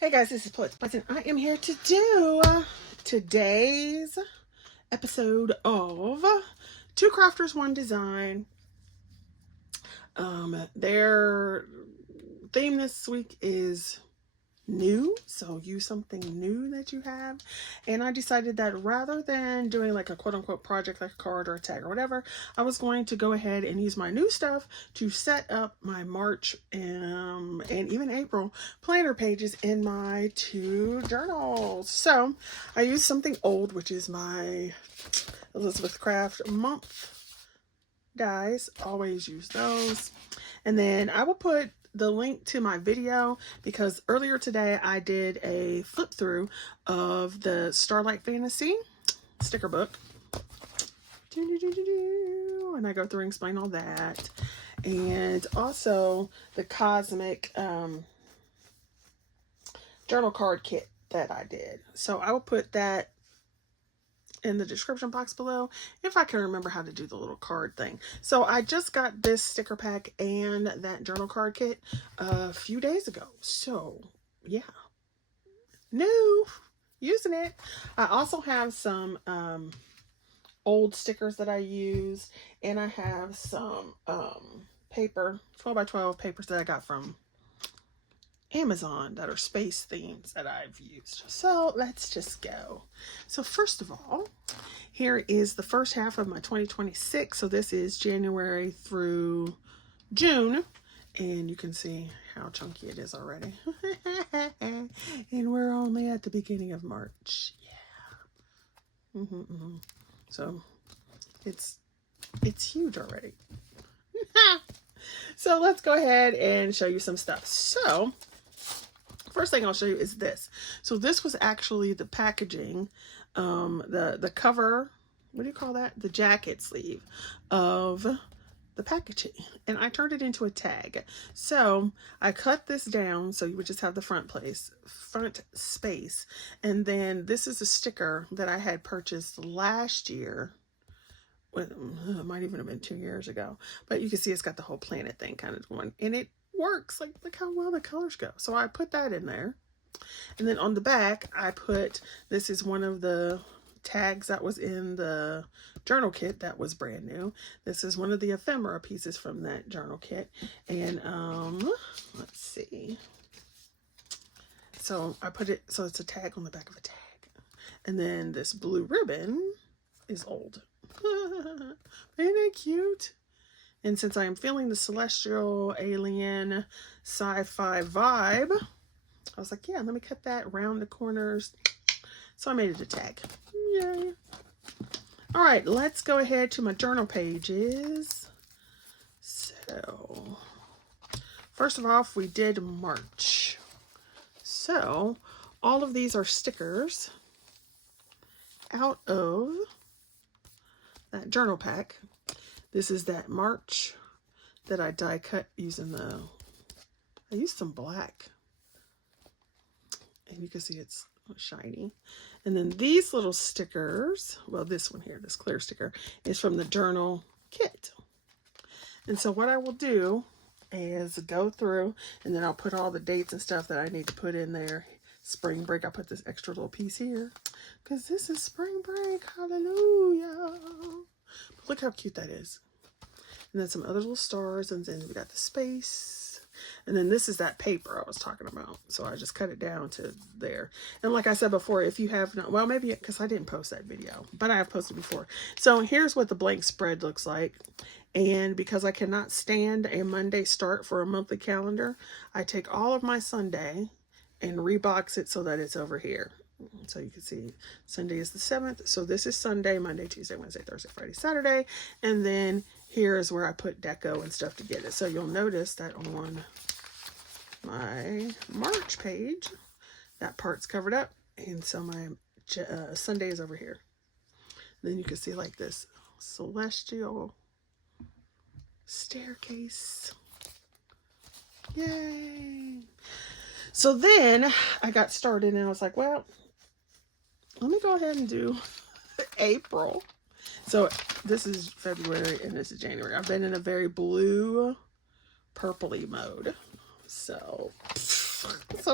Hey guys, this is Poets Button. I am here to do today's episode of Two Crafters, One Design. Their theme this week is new, so use something new that you have. And I decided that rather than doing like a quote-unquote project like a card or a tag or whatever, I was going to go ahead and use my new stuff to set up my March and even April planner pages in my two journals. So I used something old, which is my Elizabeth Craft month dies. Always use those. And then I will put the link to my video because earlier today I did a flip through of the Starlight Fantasy sticker book. And I go through and explain all that. And also the Cosmic journal card kit that I did. So I will put that in the description box below if I can remember how to do the little card thing. So I just got this sticker pack and that journal card kit a few days ago. So yeah, new, using it. I also have some old stickers that I use, and I have some paper, 12 by 12 papers that I got from Amazon that are space themes that I've used. So let's just go. So first of all, here is the first half of my 2026. So this is January through June, and you can see how chunky it is already. And we're only at the beginning of March. Yeah. So it's huge already. So let's go ahead and show you some stuff. So first thing I'll show you is this. So this was actually the packaging, the cover, what do you call that? The jacket sleeve of the packaging. And I turned it into a tag. So I cut this down so you would just have the front space. And then this is a sticker that I had purchased last year. It might even have been 2 years ago. But you can see it's got the whole planet thing kind of going. And it works. Like, look how well the colors go. So I put that in there. And then on the back, I put, this is one of the tags that was in the journal kit that was brand new. This is one of the ephemera pieces from that journal kit. And let's see. So I put it, so it's a tag on the back of a tag. And then this blue ribbon is old. Isn't it cute? And since I am feeling the celestial, alien, sci-fi vibe, I was like, yeah, let me cut that around the corners. So I made it a tag. Yay. All right, let's go ahead to my journal pages. So, first of all, we did March. So, all of these are stickers out of that journal pack. This is that March that I die cut using I used some black. And you can see it's shiny. And then these little stickers, well, this one here, this clear sticker, is from the journal kit. And so what I will do is go through, and then I'll put all the dates and stuff that I need to put in there. Spring break, I put this extra little piece here because this is spring break. Hallelujah. But look how cute that is. And then some other little stars, and then we got the space. And then this is that paper I was talking about. So I just cut it down to there. And like I said before, if you have not, well, maybe because I didn't post that video, but I have posted before. So here's what the blank spread looks like. And because I cannot stand a Monday start for a monthly calendar, I take all of my Sunday and rebox it so that it's over here. So you can see Sunday is the 7th. So this is Sunday, Monday, Tuesday, Wednesday, Thursday, Friday, Saturday. And then here is where I put deco and stuff to get it. So you'll notice that on my March page, that part's covered up. And so my Sunday is over here. Then you can see like this celestial staircase. Yay. So then I got started and I was like, well, let me go ahead and do April. So this is February and this is January. I've been in a very blue, purpley mode. So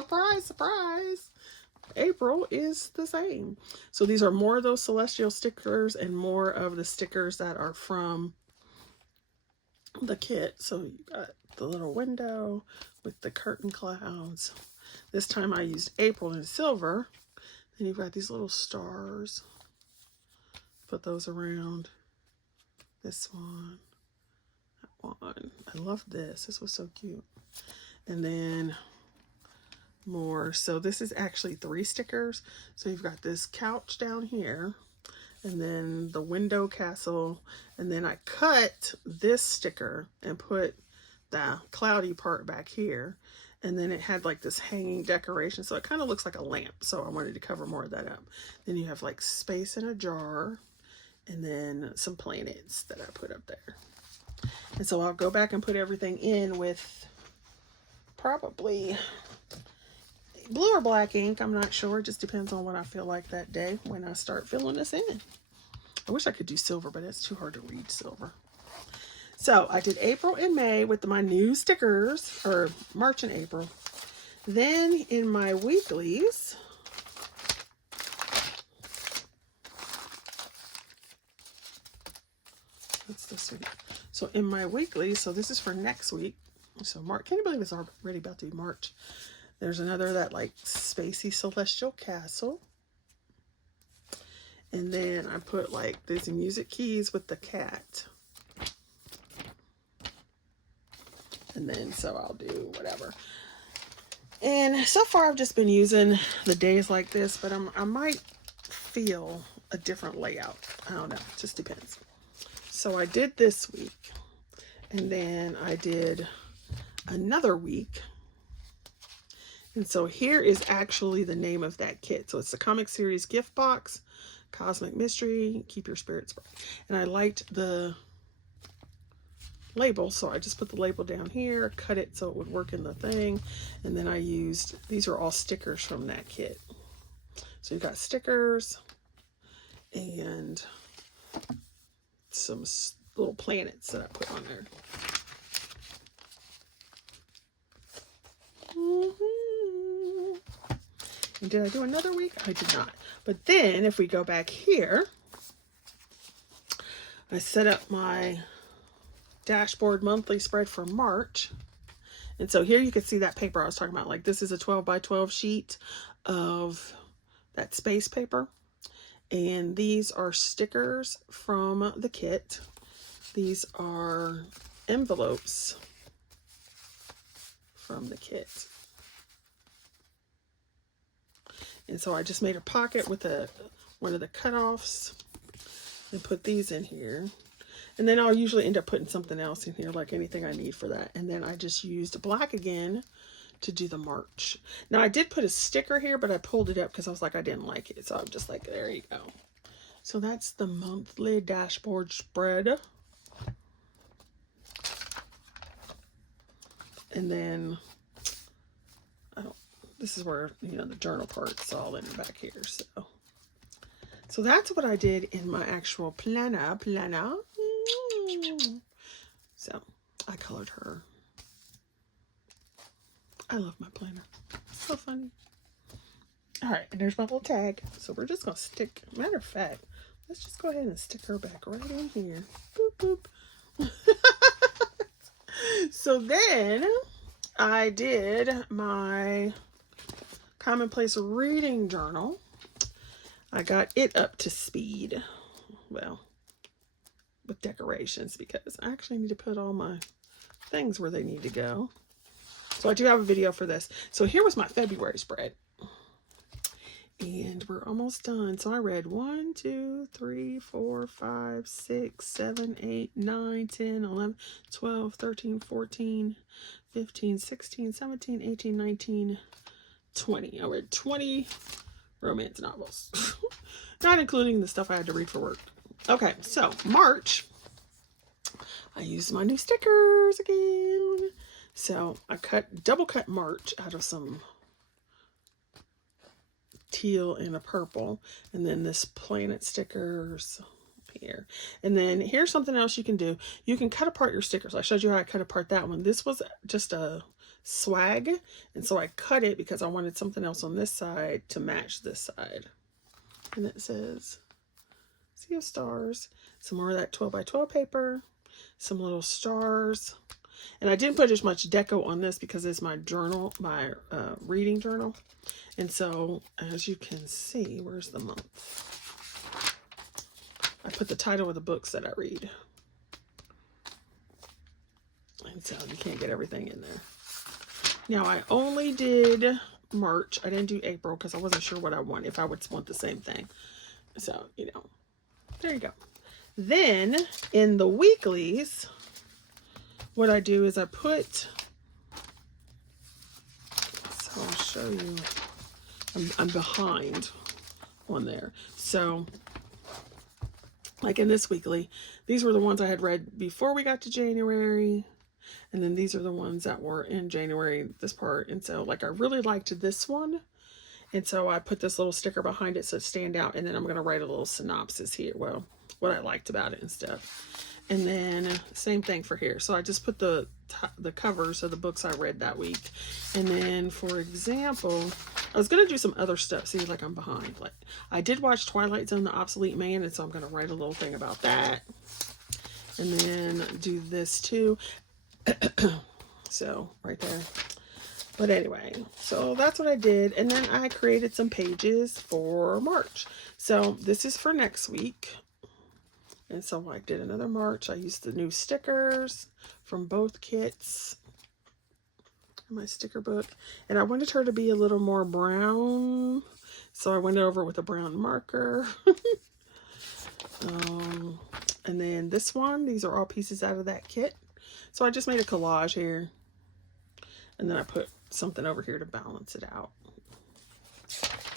Surprise, surprise. April is the same. So these are more of those celestial stickers and more of the stickers that are from the kit. So you got the little window with the curtain clouds. This time I used April in silver. Then you've got these little stars. Put those around this one, that one. I love this. This was so cute. And then more. So this is actually 3 stickers. So you've got this couch down here, and then the window castle, and then I cut this sticker and put the cloudy part back here, and then it had like this hanging decoration, so it kind of looks like a lamp, so I wanted to cover more of that up. Then you have like space in a jar, and then some planets that I put up there. And so I'll go back and put everything in with probably blue or black ink. I'm not sure. It just depends on what I feel like that day when I start filling this in. I wish I could do silver, but it's too hard to read silver. So I did April and May with my new stickers, or March and April. Then in my weeklies, what's this week? So in my weekly, so this is for next week. So March, can you believe it's already about to be March? There's another that like spacey celestial castle. And then I put like these music keys with the cat. And then so I'll do whatever. And so far I've just been using the days like this, but I might feel a different layout. I don't know, it just depends. So I did this week, and then I did another week. And so here is actually the name of that kit. So it's the comic series gift box, Cosmic Mystery, Keep Your Spirits Bright. And I liked the label, so I just put the label down here, cut it so it would work in the thing, and then I used, these are all stickers from that kit. So you've got stickers and some little planets that I put on there. And did I do another week? I did not. But then if we go back here, I set up my dashboard monthly spread for March. And so here you can see that paper I was talking about. Like this is a 12 by 12 sheet of that space paper. And these are stickers from the kit. These are envelopes from the kit. And so I just made a pocket with one of the cutoffs and put these in here. And then I'll usually end up putting something else in here, like anything I need for that. And then I just used black again to do the March. Now I did put a sticker here, but I pulled it up because I was like, I didn't like it. So I'm just like, there you go. So that's the monthly dashboard spread. And then, this is where, you know, the journal part's all in the back here. So that's what I did in my actual planner. So I colored her. I love my planner. So funny. All right, and there's my little tag. So we're just gonna stick, matter of fact, let's just go ahead and stick her back right in here. Boop, boop. So then I did my commonplace reading journal. I got it up to speed. Well, with decorations, because I actually need to put all my things where they need to go. So I do have a video for this. So here was my February spread. And we're almost done. So I read 1, 2, 3, 4, 5, 6, 7, 8, 9, 10, 11, 12, 13, 14, 15, 16, 17, 18, 19, 20. I read 20 romance novels. Not including the stuff I had to read for work. Okay, so March, I used my new stickers again. So I double cut March out of some teal and a purple, and then this planet stickers here. And then here's something else you can do. You can cut apart your stickers. I showed you how I cut apart that one. This was just a swag. And so I cut it because I wanted something else on this side to match this side. And it says, Sea of Stars. Some more of that 12 by 12 paper. Some little stars. And I didn't put as much deco on this because it's my journal, my reading journal. And so, as you can see, where's the month? I put the title of the books that I read. And so you can't get everything in there. Now, I only did March. I didn't do April because I wasn't sure what I want, if I would want the same thing. So, you know, there you go. Then, in the weeklies, what I do is I put, so I'll show you, I'm behind on there. So, like in this weekly, these were the ones I had read before we got to January. And then these are the ones that were in January, this part. And so, like, I really liked this one. And so I put this little sticker behind it so it stand out. And then I'm going to write a little synopsis here. Well, what I liked about it and stuff. And then same thing for here. So I just put the covers of the books I read that week. And then, for example, I was going to do some other stuff. See, like I'm behind. Like, I did watch Twilight Zone, The Obsolete Man. And so I'm going to write a little thing about that. And then do this too. So right there. But anyway, so that's what I did. And then I created some pages for March. So this is for next week. And so I did another March. I used the new stickers from both kits. My sticker book. And I wanted her to be a little more brown. So I went over with a brown marker. And then this one, these are all pieces out of that kit. So I just made a collage here. And then I put something over here to balance it out.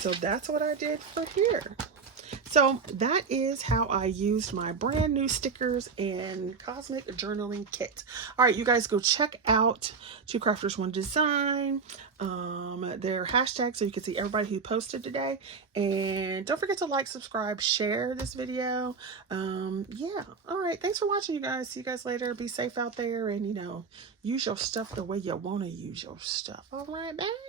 So that's what I did for here. So that is how I used my brand new stickers and cosmic journaling kit. All right, you guys go check out Two Crafters One Design, their hashtag, so you can see everybody who posted today. And don't forget to like, subscribe, share this video. Yeah. All right. Thanks for watching, you guys. See you guys later. Be safe out there, and, you know, use your stuff the way you want to use your stuff. All right, bye.